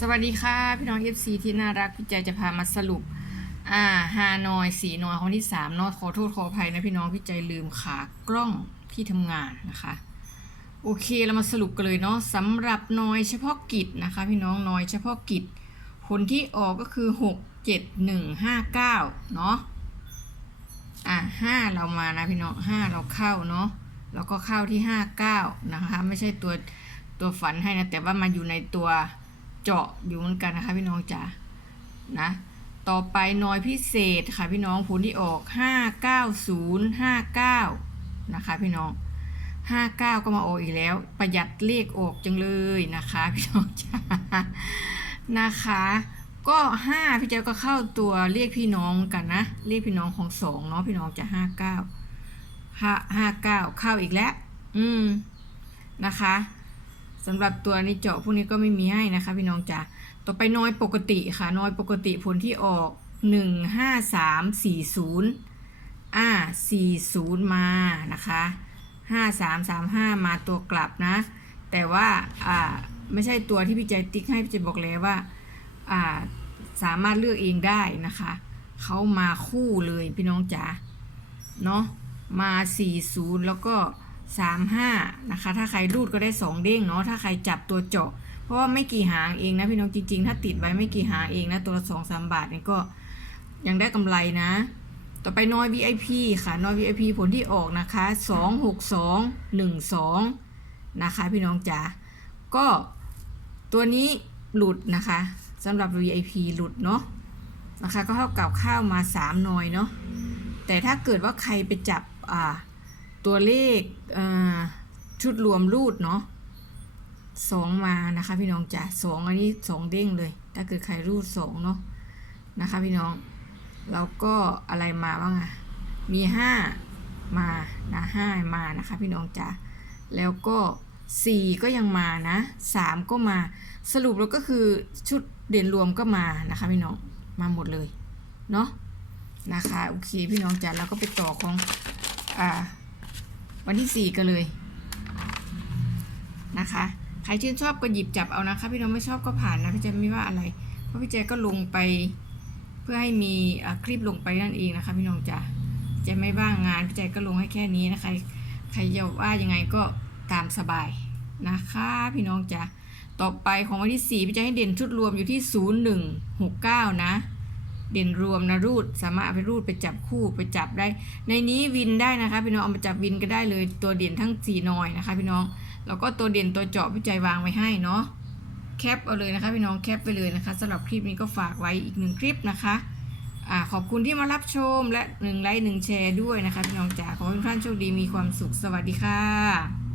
สวัสดีค่ะ พี่น้อง FC ที่น่ารักพี่ใจจะพามาสรุป อ่าฮานอยสีนอยของที่สามเนอะขอโทษขออภัยนะพี่น้องพี่ใจลืมขากล้องที่ทำงานนะคะ โอเคเรามาสรุปกันเลยเนาะสำหรับนอยเฉพาะกิจนะคะ พี่น้องนอยเฉพาะกิจ ผลที่ออกก็คือหกเจ็ดหนึ่งห้าเก้าเนาะอ่าห้าเรามานะพี่น้องห้าเราเข้าเนาะแล้วก็เข้าที่ห้าเก้านะคะ ไม่ใช่ตัวตัวฝันให้นะแต่ว่ามาอยู่ในตัว เจาะอยู่เหมือนกันนะคะ พี่น้องจ๋านะ ต่อไปนอยพิเศษค่ะพี่น้องผลที่ออกห้าเก้าศูนย์ห้าเก้านะคะ พี่น้องห้าเก้าก็มาออกอีกแล้ว ประหยัดเลขออกจังเลยนะคะ พี่น้องจ๋านะคะก็ห้าพี่เจ้าก็เข้าตัวเรียกพี่น้องกันนะเรียกพี่น้องของสองเนาะพี่น้องจะห้าเก้าห้าห้าเก้าเข้าอีกแล้ว อืมนะคะ สำหรับตัวนี้เจาะพวกนี้ก็ไม่มีให้นะคะพี่น้องจ๋าต่อไปน้อยปกติค่ะน้อยปกติผลที่ออกหนึ่งห้าสามสี่ศูนย์อ่าสี่ศูนย์มานะคะห้าสามสามห้ามาตัวกลับนะ แต่ว่าอ่าไม่ใช่ตัวที่พี่ใจติ๊กให้พี่ใจบอกแล้วว่าอ่าสามารถเลือกเองได้นะคะเขามาคู่เลยพี่น้องจ๋าเนาะมา 40 แล้วก็ 35นะคะ ถ้าใครรูดก็ได้2เด้งเนาะ ถ้าใครจับตัวเจาะ เพราะว่าไม่กี่หางเองนะพี่น้องจริงๆ ถ้าติดไว้ไม่กี่หางเองนะ ตัวละ2 3บาทเนี่ยก็ยังได้กำไรนะ ต่อไปน้อย VIP ค่ะ น้อย VIP ผลที่ออกนะคะ262 12นะคะพี่น้องจ๋า ก็ตัวนี้หลุดนะคะสำหรับ VIP หลุดเนาะนะคะ ก็เท่ากับข้าวมา3หน่อยเนาะ แต่ถ้าเกิดว่าใครไปจับอ่า ตัวเลขชุดรวมรูดเนาะสองมานะคะ พี่น้องจ๋าสองอันนี้สองเด้งเลย ถ้าเกิดใครรูดสองเนาะนะคะ พี่น้องแล้วก็อะไรมาบ้างอะมีห้ามานะห้ามานะคะ พี่น้องจ๋าแล้วก็สี่ก็ยังมานะสามก็มาสรุปแล้วก็คือชุดเด่นรวมก็มานะคะพี่น้องมาหมดเลยเนาะนะคะโอเคพี่น้องจ๋าเราก็ไปต่อของอ่า วันที่สี่กันเลยนะคะ ใครชื่นชอบก็หยิบจับเอานะคะ พี่น้องไม่ชอบก็ผ่านนะพี่แจไม่ว่าอะไร เพราะพี่แจก็ลงไปเพื่อให้มีคลิปลงไปนั่นเองนะคะ พี่น้องจ๋าจะไม่บ้างงานพี่แจก็ลงให้แค่นี้นะคะ ใครจะว่ายังไงก็ตามสบายนะคะ พี่น้องจ๋าต่อไปของวันที่4พี่จให้เด่นชุดรวมอยู่ที่ 0169 นะ เด่นรวมนะรูดสามารถเอาไปรูดไปจับคู่ไปจับได้ ในนี้วินได้นะคะ พี่น้องเอามาจับวินก็ได้เลยตัวเด่นทั้ง4นอยนะคะ พี่น้องแล้วก็ตัวเด่นตัวเจาะพี่ใจวางไว้ให้เนาะแคปเอาเลยนะคะพี่น้องแคปไปเลยนะคะสำหรับคลิปนี้ก็ฝากไว้อีกหนึ่งคลิปนะคะอ่าขอบคุณที่มารับชมและหนึ่งไลค์หนึ่งแชร์ด้วยนะคะพี่น้องจ๋าขอให้ทุกท่านโชคดีมีความสุขสวัสดีค่ะ